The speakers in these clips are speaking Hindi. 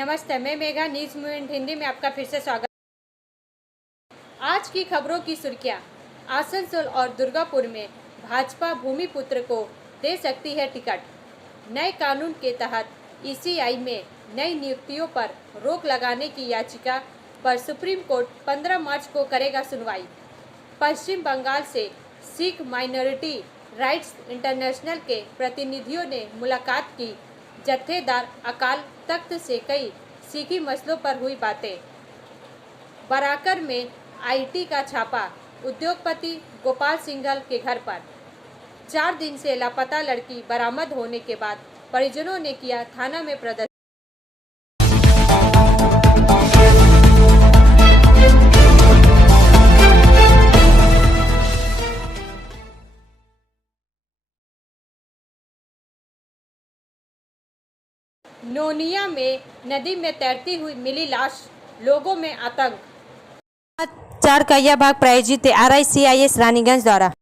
नमस्ते, मैं मेघा न्यूज मूवमेंट हिंदी में आपका फिर से स्वागत। आज की खबरों की सुर्खियां। आसनसोल और दुर्गापुर में भाजपा भूमिपुत्र को दे सकती है टिकट। नए कानून के तहत ईसीआई में नई नियुक्तियों पर रोक लगाने की याचिका पर सुप्रीम कोर्ट 15 मार्च को करेगा सुनवाई। पश्चिम बंगाल से सिख माइनॉरिटी राइट्स इंटरनेशनल के प्रतिनिधियों ने मुलाकात की। जत्थेदार अकाल तख्त से कई सिखी मसलों पर हुई बातें। बराकर में आईटी का छापा उद्योगपति गोपाल सिंघल के घर पर। 4 दिन से लापता लड़की बरामद होने के बाद परिजनों ने किया थाना में प्रदर्शन। नोनिया में नदी में तैरती हुई मिली लाश, लोगों में आतंक। 4 का यह भाग प्रायोजित RICIS रानीगंज द्वारा।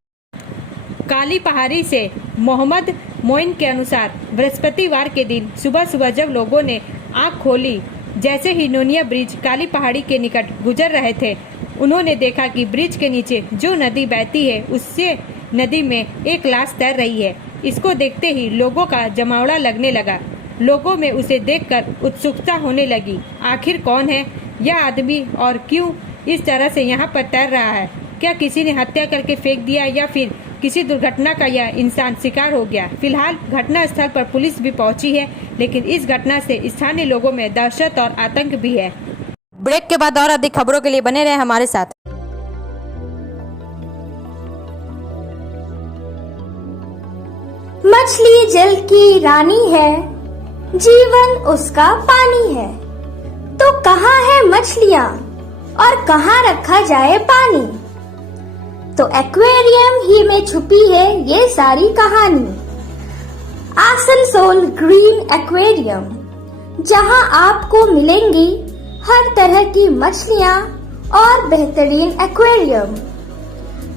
काली पहाड़ी से मोहम्मद मोइन के अनुसार बृहस्पतिवार के दिन सुबह सुबह जब लोगों ने आंख खोली, जैसे ही नोनिया ब्रिज काली पहाड़ी के निकट गुजर रहे थे, उन्होंने देखा कि ब्रिज के नीचे जो नदी बहती है उससे नदी में एक लाश तैर रही है। इसको देखते ही लोगों का जमावड़ा लगने लगा। लोगों में उसे देखकर उत्सुकता होने लगी। आखिर कौन है यह आदमी और क्यों इस तरह से यहाँ पर तैर रहा है? क्या किसी ने हत्या करके फेंक दिया या फिर किसी दुर्घटना का यह इंसान शिकार हो गया? फिलहाल घटना स्थल पर पुलिस भी पहुंची है, लेकिन इस घटना से स्थानीय लोगों में दहशत और आतंक भी है। ब्रेक के बाद और अधिक खबरों के लिए बने रहे हमारे साथ। मछली जल की रानी है, जीवन उसका पानी है। तो कहाँ है मछलियाँ और कहाँ रखा जाए पानी? तो एक्वेरियम ही में छुपी है ये सारी कहानी। आसनसोल ग्रीन एक्वेरियम, जहाँ आपको मिलेंगी हर तरह की मछलियाँ और बेहतरीन एक्वेरियम।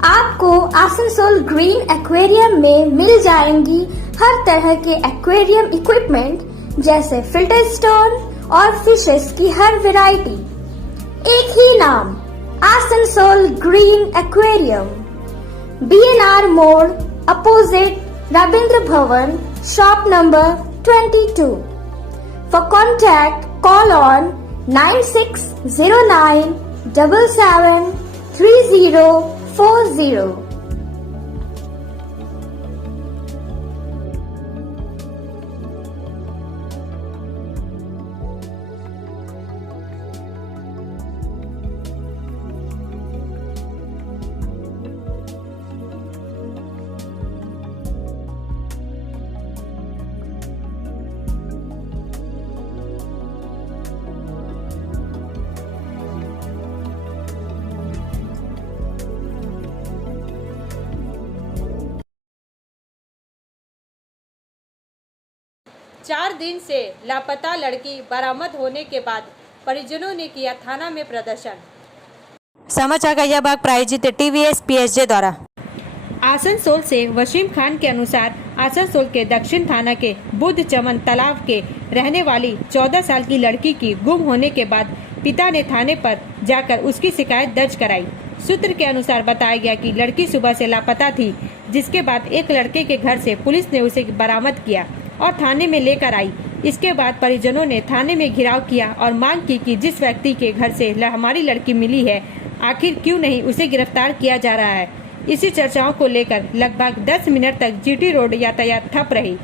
आपको आसनसोल ग्रीन एक्वेरियम में मिल जाएंगी हर तरह के एक्वेरियम इक्विपमेंट, जैसे फिल्टर स्टोन और फिशेस की हर वैरायटी। एक ही नाम, आसनसोल ग्रीन एक्वेरियम। BNR मोड़ opposite Ravindra Bhavan, shop number 22। For contact call on 9609 77 3040। चार दिन से लापता लड़की बरामद होने के बाद परिजनों ने किया थाना में प्रदर्शन। समाचार का यह भाग प्रायोजित TVS PSJ द्वारा। आसनसोल से वसीम खान के अनुसार आसनसोल के दक्षिण थाना के बुद्ध चमन तालाब के रहने वाली 14 साल की लड़की की गुम होने के बाद पिता ने थाने पर जाकर उसकी शिकायत दर्ज कराई। सूत्र के अनुसार बताया गया कि लड़की सुबह से लापता थी, जिसके बाद एक लड़के के घर से पुलिस ने उसे बरामद किया और थाने में लेकर आई। इसके बाद परिजनों ने थाने में घेराव किया और मांग की कि जिस व्यक्ति के घर से हमारी लड़की मिली है, आखिर क्यों नहीं उसे गिरफ्तार किया जा रहा है। इसी चर्चाओं को लेकर लगभग 10 मिनट तक GT रोड यातायात ठप रही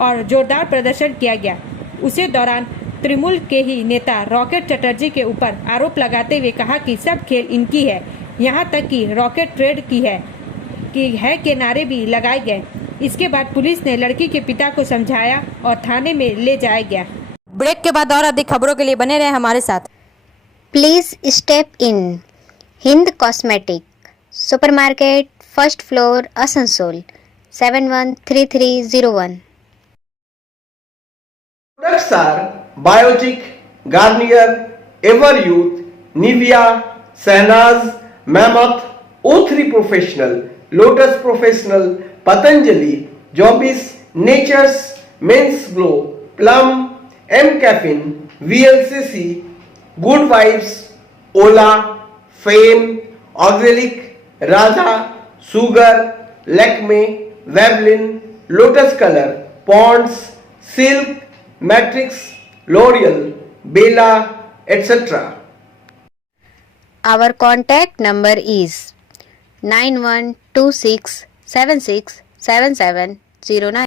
और जोरदार प्रदर्शन किया गया। उसी दौरान तृणमूल के ही नेता रॉकेट चटर्जी के ऊपर आरोप लगाते हुए कहा कि सब खेल इनकी है, यहाँ तक कि रॉकेट ट्रेड की है के नारे भी लगाए गए। इसके बाद पुलिस ने लड़की के पिता को समझाया और थाने में ले जाया गया। ब्रेक के बाद और अधिक खबरों के लिए बने रहे हमारे साथ। Please step in Hind cosmetic supermarket, first floor, Asansol 713301। Products are Biotic, Garnier, Everyouth, Nivea, Sahnaz, Mammoth, O3 Professional, Lotus Professional, Patanjali, Jobis, Nature's, Men's Glow, Plum, M Caffeine, VLCC, Good Vibes, Ola, Fame, Auxilic, Radha, Sugar, Lakme, Veblen, Lotus Color, Ponds, Silk, Matrix, L'Oreal, Bella, etc. Our contact number is 9126767709.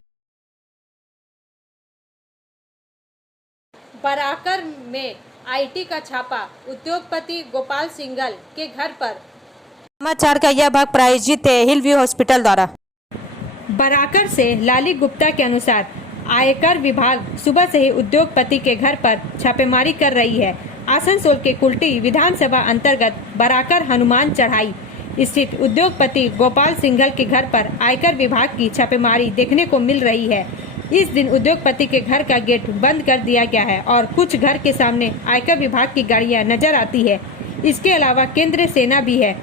Barakar में आईटी का छापा, उद्योगपति गोपाल सिंघल के घर पर। समाचार का यह भाग प्रायोजित है हिल व्यू हॉस्पिटल द्वारा। बराकर से लाली गुप्ता के अनुसार आयकर विभाग सुबह से ही उद्योगपति के घर पर छापेमारी कर रही है। आसनसोल के कुल्टी विधानसभा अंतर्गत बराकर हनुमान चढ़ाई स्थित उद्योगपति गोपाल सिंघल के घर पर आयकर विभाग की छापेमारी देखने को मिल रही है। इस दिन उद्योगपति के घर का गेट बंद कर दिया गया है और कुछ घर के सामने आयकर विभाग की गाड़ियां नजर आती है। इसके अलावा केंद्रीय सेना भी है।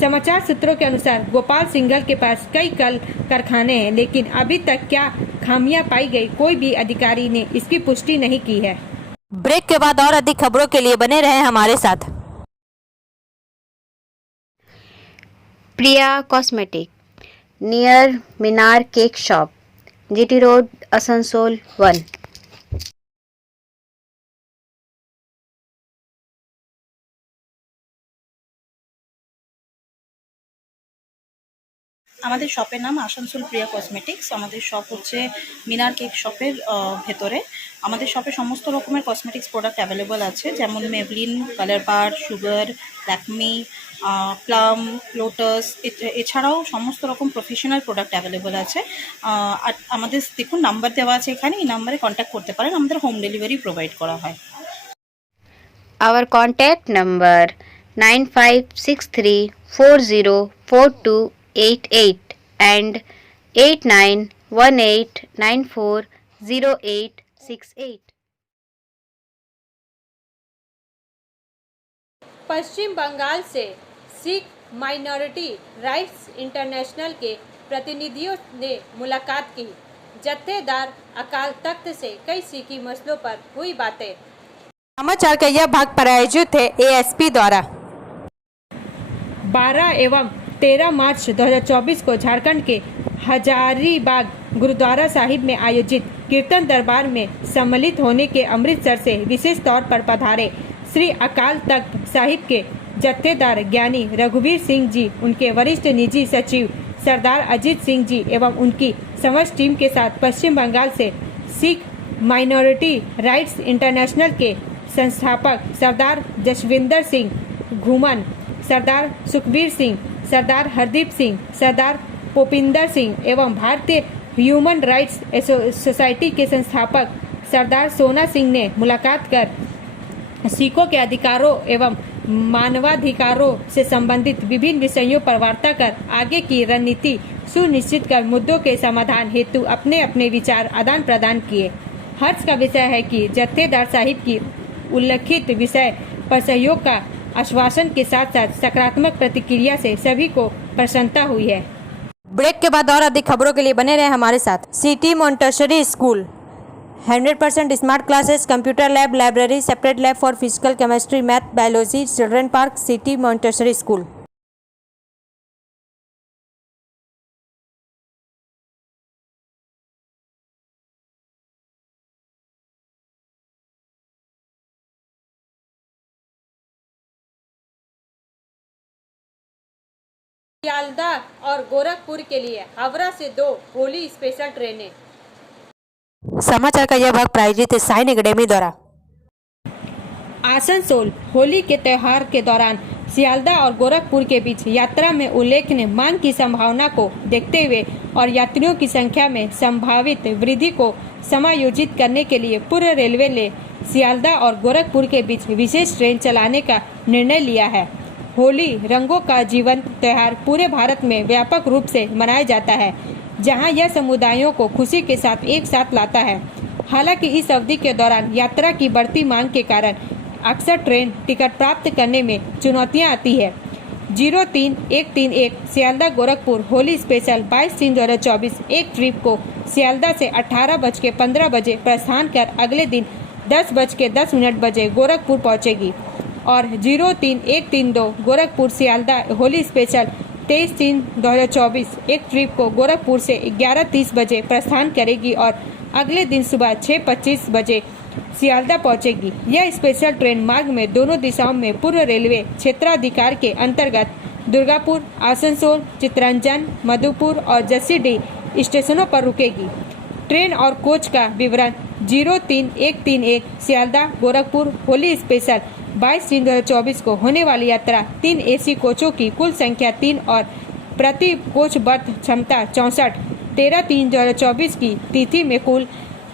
समाचार सूत्रों के अनुसार गोपाल सिंघल के पास कई कल कारखाने हैं, लेकिन अभी तक क्या खामियां पाई गई, कोई भी अधिकारी ने इसकी पुष्टि नहीं की है। ब्रेक के बाद और अधिक खबरों के लिए बने रहें हमारे साथ। Priya cosmetic near Minar cake shop, GT road, Asansol 1। আমাদের শপের নাম আসানসোল প্রিয়া কসমেটিক্স। আমাদের শপ হচ্ছে মিনার কেক শপের ভেতরে। আমাদের শপে সমস্ত রকমের কসমেটিক্স প্রোডাক্ট অ্যাভেলেবল আছে, যেমন মেবলিন, কালার বার, সুগার, ল্যাকমি, প্লাম, লোটাস, এছাড়াও সমস্ত রকম প্রফেশনাল প্রোডাক্ট অ্যাভেলেবল আছে। আর আমাদের দেখুন নাম্বার দেওয়া আছে এখানে, এই নাম্বারে কন্ট্যাক্ট করতে পারেন। আমাদের হোম ডেলিভারি প্রোভাইড করা হয়। Our contact number 9563404288 and 8918940868। पश्चिम बंगाल से सिख माइनॉरिटी राइट्स इंटरनेशनल के प्रतिनिधियों ने मुलाकात की। जत्थेदार अकाल तख्त से कई सिखी मसलों पर हुई बातें। समाचार का यह भाग प्रायोजित है ASP द्वारा। 12 एवं 13 मार्च 2024 को झारखंड के हजारीबाग गुरुद्वारा साहिब में आयोजित कीर्तन दरबार में सम्मिलित होने के अमृतसर से विशेष तौर पर पधारे श्री अकाल तख्त साहिब के जत्थेदार ज्ञानी रघुवीर सिंह जी, उनके वरिष्ठ निजी सचिव सरदार अजीत सिंह जी एवं उनकी समस्त टीम के साथ पश्चिम बंगाल से सिख माइनॉरिटी राइट्स इंटरनेशनल के संस्थापक सरदार जसविंदर सिंह घुमन, सरदार सुखबीर सिंह, सरदार हरदीप सिंह, सरदार पोपिंदर सिंह एवं भारतीय ह्यूमन राइट्स सोसाइटी के संस्थापक सरदार सोना सिंह ने मुलाकात कर सिखों के अधिकारों एवं मानवाधिकारों से संबंधित विभिन्न विषयों पर वार्ता कर आगे की रणनीति सुनिश्चित कर मुद्दों के समाधान हेतु अपने अपने विचार आदान प्रदान किए। हर्ष का विषय है कि जत्थेदार साहिब की उल्लेखित विषय पर सहयोग का आश्वासन के साथ साथ सकारात्मक प्रतिक्रिया से सभी को प्रसन्नता हुई है। ब्रेक के बाद और अधिक खबरों के लिए बने रहे हमारे साथ। City Montessori school 100% smart classes, computer lab, library, separate lab for physical, chemistry, math, biology, children park, city Montessori school. Sealdah और गोरखपुर के लिए हावड़ा से 2 होली स्पेशल ट्रेनें। समाचार का यह भाग प्रायोजित है साइन एकेडमी द्वारा। आसनसोल होली के त्यौहार के दौरान सियालदह और गोरखपुर के बीच यात्रा में उल्लेखनीय मांग की संभावना को देखते हुए और यात्रियों की संख्या में संभावित वृद्धि को समायोजित करने के लिए पूर्व रेलवे ने सियालदह और गोरखपुर के बीच विशेष ट्रेन चलाने का निर्णय लिया है। होली रंगों का जीवंत त्यौहार पूरे भारत में व्यापक रूप से मनाया जाता है, जहां यह समुदायों को खुशी के साथ एक साथ लाता है। हालांकि इस अवधि के दौरान यात्रा की बढ़ती मांग के कारण अक्सर ट्रेन टिकट प्राप्त करने में चुनौतियां आती है। 03131 सियालदह गोरखपुर होली स्पेशल 22/3/2024 एक ट्रिप को सियालदह से 18:15 बजे प्रस्थान कर अगले दिन 10:10 बजे गोरखपुर पहुंचेगी और 03132 गोरखपुर सियालदा होली स्पेशल 23/3/2024 एक ट्रिप को गोरखपुर से 11:30 बजे प्रस्थान करेगी और अगले दिन सुबह 6:25 बजे सियालदा पहुंचेगी। यह स्पेशल ट्रेन मार्ग में दोनों दिशाओं में पूर्व रेलवे क्षेत्राधिकार के अंतर्गत दुर्गापुर, आसनसोल, चितरंजन, मधुपुर और जसीडीह स्टेशनों पर रुकेगी। ट्रेन और कोच का विवरण 03131 सियालदा गोरखपुर होली स्पेशल 22/3/2024 को होने वाली यात्रा 3 AC कोचों की कुल संख्या 3 और प्रति कोच बर्थ क्षमता 64। 13/3/2024 की तिथि में कुल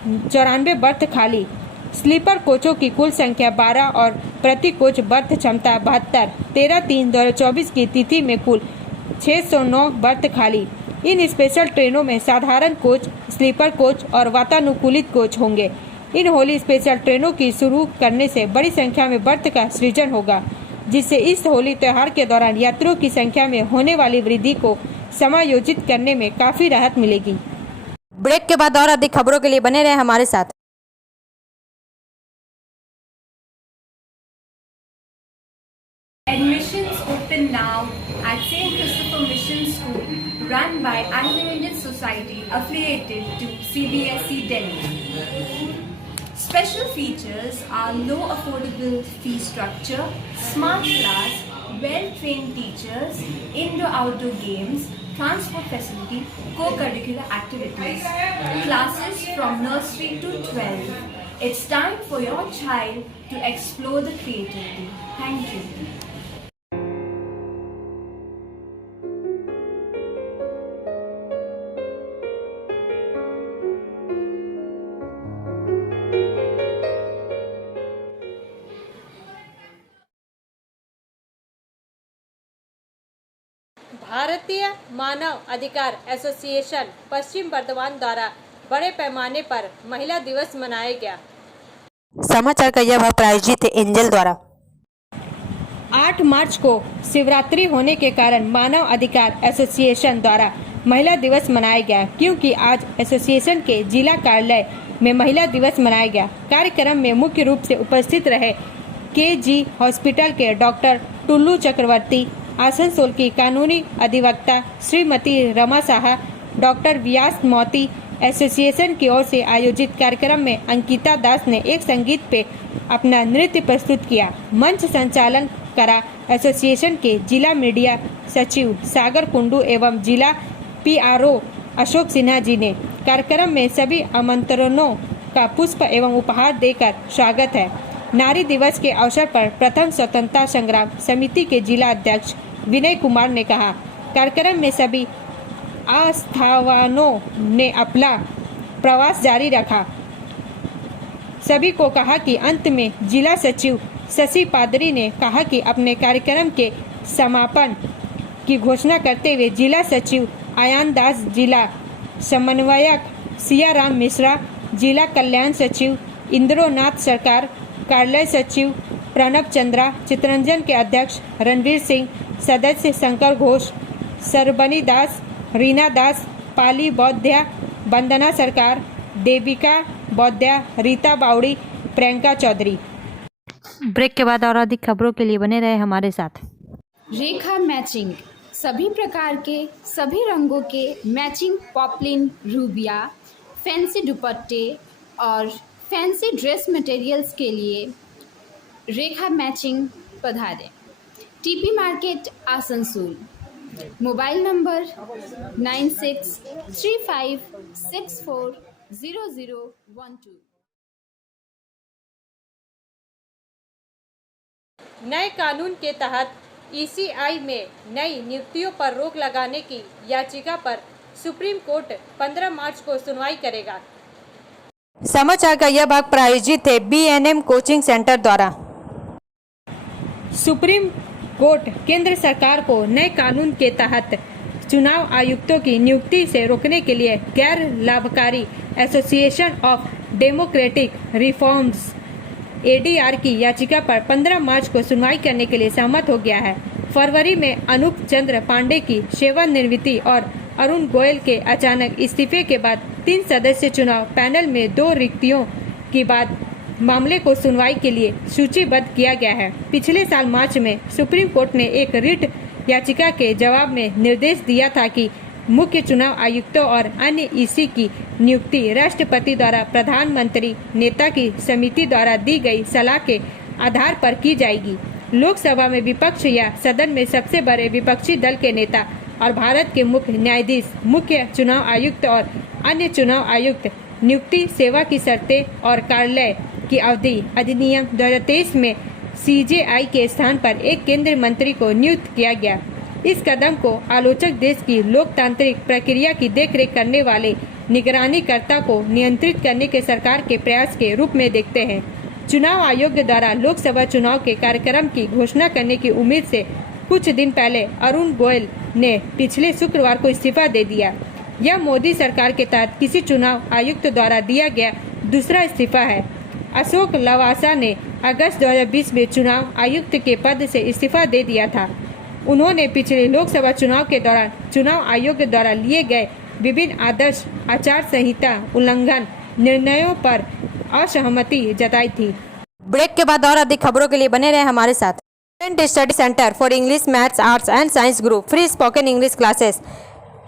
94 बर्थ खाली। स्लीपर कोचों की कुल संख्या 12 और प्रति कोच बर्थ क्षमता 72। 13/3/2024 की तिथि में कुल 609 बर्थ खाली। इन स्पेशल ट्रेनों में साधारण कोच, स्लीपर कोच और वातानुकूलित कोच होंगे। इन होली स्पेशल ट्रेनों की शुरू करने से बड़ी संख्या में बर्थ का सृजन होगा, जिससे इस होली त्योहार के दौरान यात्रियों की संख्या में होने वाली वृद्धि को समायोजित करने में काफी राहत मिलेगी। ब्रेक के बाद और अधिक खबरों के लिए बने रहे हमारे साथ। Admissions open now at St. Christopher Mission School, run by Anglo-Indian Society affiliated to CBSE Delhi. Special features are low affordable fee structure, smart class, well-trained teachers, indoor-outdoor games, transport facility, co-curricular activities, classes from nursery to 12. It's time for your child to explore the creativity. Thank you. भारतीय मानव अधिकार एसोसिएशन पश्चिम बर्धमान द्वारा बड़े पैमाने पर महिला दिवस मनाया गया। समाचार का यह भाग प्रायोजित है एंजल द्वारा। 8 मार्च को शिवरात्रि होने के कारण मानव अधिकार एसोसिएशन द्वारा महिला दिवस मनाया गया, क्योंकि आज एसोसिएशन के जिला कार्यालय में महिला दिवस मनाया गया। कार्यक्रम में मुख्य रूप से उपस्थित रहे KG हॉस्पिटल के डॉक्टर टुल्लू चक्रवर्ती, आसनसोल की कानूनी अधिवक्ता श्रीमती रमा साहा, डॉक्टर व्यास मोती। एसोसिएशन की ओर से आयोजित कार्यक्रम में अंकिता दास ने एक संगीत पे अपना नृत्य प्रस्तुत किया। मंच संचालन करा एसोसिएशन के जिला मीडिया सचिव सागर कुंडू एवं जिला PRO अशोक सिन्हा जी ने। कार्यक्रम में सभी आमंत्रणों का पुष्प एवं उपहार देकर स्वागत है। नारी दिवस के अवसर पर प्रथम स्वतंत्रता संग्राम समिति के जिला अध्यक्ष विनय कुमार ने कहा, कार्यक्रम में सभी आस्थावानों ने अपना प्रवास जारी रखा। सभी को कहा कि अंत में जिला सचिव शशि पादरी ने कहा कि अपने कार्यक्रम के समापन की घोषणा करते हुए जिला सचिव आयान दास, जिला समन्वयक सियाराम मिश्रा, जिला कल्याण सचिव इंद्रोनाथ सरकार, कार्यालय सचिव प्रणब चंद्रा, चितरंजन के अध्यक्ष रणवीर सिंह, सदस्य शंकर घोष, सरबनी दास, रीना दास, पाली बौद्ध्या, वंदना सरकार, देविका बौद्ध्या, रीता बावड़ी, प्रियंका चौधरी। ब्रेक के बाद और अधिक खबरों के लिए बने रहे हमारे साथ। रेखा मैचिंग, सभी प्रकार के सभी रंगों के मैचिंग पॉपलिन, रूबिया, फैंसी दुपट्टे और फैंसी ड्रेस मटेरियल्स के लिए रेखा मैचिंग पधारें। TP market Asansol. Mobile number 9635640012। नए कानून के तहत ECI में नई नियुक्तियों पर रोक लगाने की याचिका पर सुप्रीम कोर्ट 15 मार्च को सुनवाई करेगा। समाचार का यह भाग प्रायोजित है BNM कोचिंग सेंटर द्वारा। सुप्रीम कोर्ट केंद्र सरकार को नए कानून के तहत चुनाव आयुक्तों की नियुक्ति से रोकने के लिए गैर लाभकारी association of democratic reforms ADR की याचिका पर 15 मार्च को सुनवाई करने के लिए सहमत हो गया है। फरवरी में अनूप चंद्र पांडे की सेवानिवृत्ति और अरुण गोयल के अचानक इस्तीफे के बाद 3 सदस्य चुनाव पैनल में 2 रिक्तियों के बाद मामले को सुनवाई के लिए सूचीबद्ध किया गया है। पिछले साल मार्च में सुप्रीम कोर्ट ने एक रिट याचिका के जवाब में निर्देश दिया था कि मुख्य चुनाव आयुक्तों और अन्य ईसी की नियुक्ति राष्ट्रपति द्वारा प्रधानमंत्री नेता की समिति द्वारा दी गई सलाह के आधार पर की जाएगी। लोकसभा में विपक्ष या सदन में सबसे बड़े विपक्षी दल के नेता और भारत के मुख्य न्यायाधीश, मुख्य चुनाव आयुक्त और अन्य चुनाव आयुक्त नियुक्ति, सेवा की शर्तें और कार्यालय की अवधि अधिनियम 2023 में सीजेआई के स्थान पर एक केंद्रीय मंत्री को नियुक्त किया गया। इस कदम को आलोचक देश की लोकतांत्रिक प्रक्रिया की देखरेख करने वाले निगरानीकर्ता को नियंत्रित करने के सरकार के प्रयास के रूप में देखते हैं। चुनाव आयोग द्वारा लोकसभा चुनाव के कार्यक्रम की घोषणा करने की उम्मीद से कुछ दिन पहले अरुण गोयल ने पिछले शुक्रवार को इस्तीफा दे दिया। यह मोदी सरकार के तहत किसी चुनाव आयुक्त द्वारा दिया गया दूसरा इस्तीफा है। अशोक लवासा ने अगस्त 2020 में चुनाव आयुक्त के पद से इस्तीफा दे दिया था। उन्होंने पिछले लोकसभा चुनाव के दौरान चुनाव आयोग द्वारा लिए गए विभिन्न आदर्श आचार संहिता उल्लंघन निर्णयों पर असहमति जताई थी। ब्रेक के बाद और अधिक खबरों के लिए बने रहे हमारे साथ। Student study center for English, maths, arts and science group free spoken English classes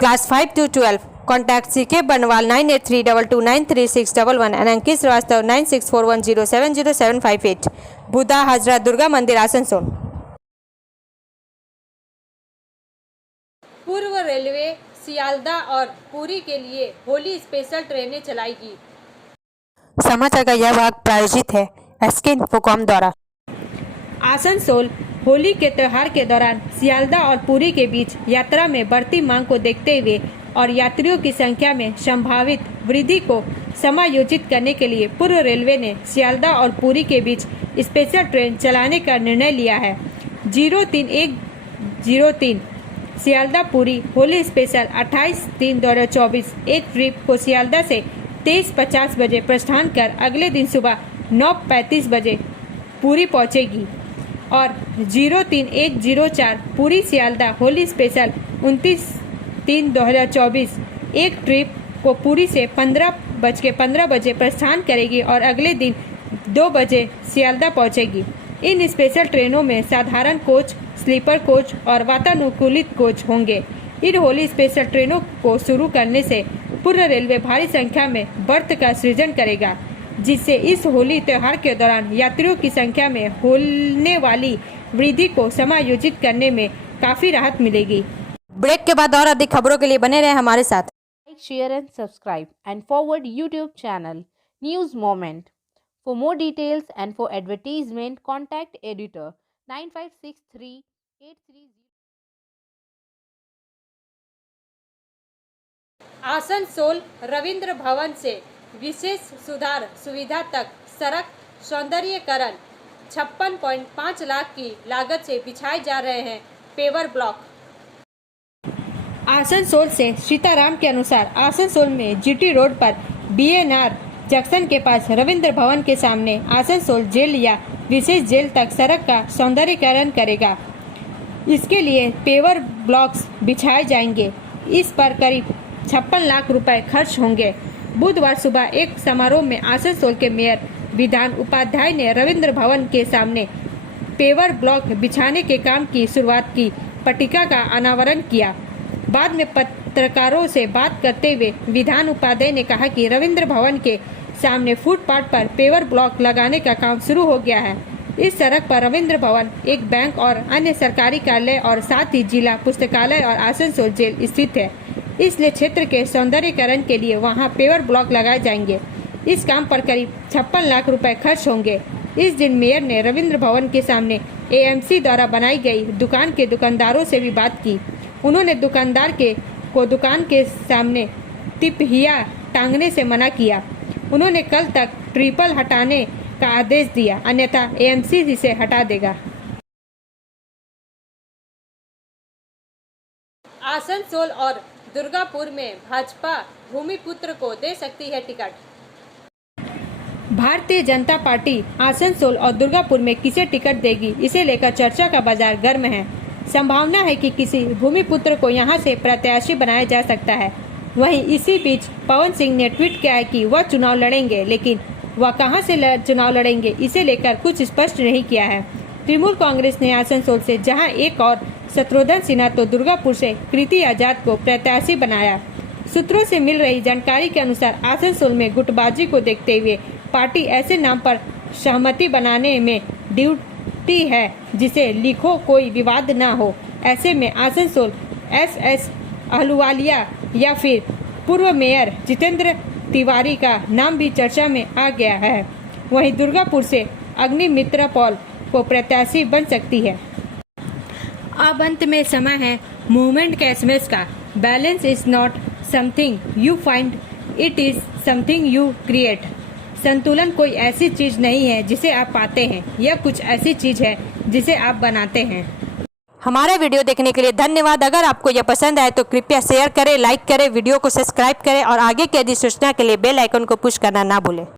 class 5 to 12। Contact C K Banwal 9832293611 and अंकित श्रीवास्तव 9641070758। बुधा हजरत दुर्गा मंदिर, आसनसोल। पूर्व रेलवे सियालदा और पुरी के लिए होली स्पेशल ट्रेनें चलाएगी। समाचार का यह भाग प्रायोजित है एसके इन्फोकॉम द्वारा। आसनसोल होली के त्योहार के दौरान सियालदा और पुरी के बीच यात्रा में बढ़ती मांग को देखते हुए और यात्रियों की संख्या में संभावित वृद्धि को समायोजित करने के लिए पूर्व रेलवे ने सियालदा और पुरी के बीच स्पेशल ट्रेन चलाने का निर्णय लिया है। 03103 सियालदा पुरी होली स्पेशल 28/3/2024 एक ट्रिप को सियालदा से 23:50 बजे प्रस्थान कर अगले दिन सुबह 9:35 बजे पुरी पहुंचेगी और 03104 पुरी सियालदा होली स्पेशल 29/3/2024 एक ट्रिप को पुरी से 15:15 बजे प्रस्थान करेगी और अगले दिन 2 बजे सियालदा पहुंचेगी। इन स्पेशल ट्रेनों में साधारण कोच, स्लीपर कोच और वातानुकूलित कोच होंगे। इन होली स्पेशल ट्रेनों को शुरू करने से पूर्व रेलवे भारी संख्या में बर्थ का सृजन करेगा, जिससे इस होली त्योहार के दौरान यात्रियों की संख्या में होने वाली वृद्धि को समायोजित करने में काफी राहत मिलेगी। ब्रेक के बाद और अधिक खबरों के लिए बने रहे हमारे साथ। Like, share and subscribe and forward YouTube channel News Moment. For more details and for advertisement, contact editor 956383. Asansol Ravindra Bhavan से विशेष सुधार सुविधा तक सड़क सौंदर्यीकरण 56.5 लाख की लागत से बिछाए जा रहे हैं पेवर ब्लॉक। आसनसोल से सीताराम के अनुसार आसनसोल में जीटी रोड पर बीएनआर जंक्शन के पास रविंद्र भवन के सामने आसनसोल जेल या विशेष जेल तक सड़क का सौंदर्यीकरण करेगा। इसके लिए पेवर ब्लॉक्स बिछाए जाएंगे। इस पर करीब 56 लाख रुपए खर्च होंगे। बुधवार सुबह एक समारोह में आसनसोल के मेयर विधान उपाध्याय ने रविंद्र भवन के सामने पेवर ब्लॉक बिछाने के काम की शुरुआत की पट्टिका का अनावरण किया। बाद में पत्रकारों से बात करते हुए विधान उपाध्याय ने कहा कि रविंद्र भवन के सामने फुटपाथ पर पेवर ब्लॉक लगाने का काम शुरू हो गया है। इस सड़क पर रविंद्र भवन, एक बैंक और अन्य सरकारी कार्यालय और साथ ही जिला पुस्तकालय और आसनसोल जेल स्थित है। इसलिए क्षेत्र के सौंदर्यीकरण के लिए वहां पेवर ब्लॉक लगाए जाएंगे। इस काम पर करीब 56 लाख रुपए खर्च होंगे। इस दिन मेयर ने रविंद्र भवन के सामने एएमसी द्वारा बनाई गई दुकान के दुकानदारों से भी बात की। उन्होंने दुकानदार को दुकान के सामने तिपहिया टांगने से मना किया। उन्होंने कल तक ट्रिपल हटाने का आदेश दिया, अन्यथा एएमसी इसे हटा देगा। आसनसोल और दुर्गापुर में भाजपा भूमिपुत्र को दे सकती है टिकट। भारतीय जनता पार्टी आसनसोल और दुर्गापुर में किसे टिकट देगी, इसे लेकर चर्चा का बाजार गर्म है। संभावना है कि किसी भूमिपुत्र को यहां से प्रत्याशी बनाया जा सकता है। वहीं इसी बीच पवन सिंह ने ट्वीट किया है कि वह चुनाव लड़ेंगे, लेकिन वह कहां से चुनाव लड़ेंगे, इसे लेकर कुछ स्पष्ट नहीं किया है। तृणमूल कांग्रेस ने आसनसोल से जहां एक और शत्रुघ्न सिन्हा तो दुर्गापुर से कृति आजाद को प्रत्याशी बनाया। सूत्रों से मिल रही जानकारी के अनुसार आसनसोल में गुटबाजी को देखते हुए पार्टी ऐसे नाम पर सहमति बनाने में ड्यूटी है जिसे लिखो कोई विवाद ना हो। ऐसे में आसनसोल SS अहलुवालिया या फिर पूर्व मेयर जितेंद्र तिवारी का नाम भी चर्चा में आ गया है। वहीं दुर्गापुर से अग्निमित्रा पॉल को प्रत्याशी बन सकती है। अब अंत में समय है मूवमेंट के SMS का। Balance is not something you find, it is something you create. संतुलन कोई ऐसी चीज नहीं है जिसे आप पाते हैं, यह कुछ ऐसी चीज है जिसे आप बनाते हैं। हमारा वीडियो देखने के लिए धन्यवाद। अगर आपको यह पसंद आए तो कृपया शेयर करें, लाइक करें, वीडियो को सब्सक्राइब करें और आगे की अधिसूचना के लिए बेल आइकन को पुश करना ना भूलें।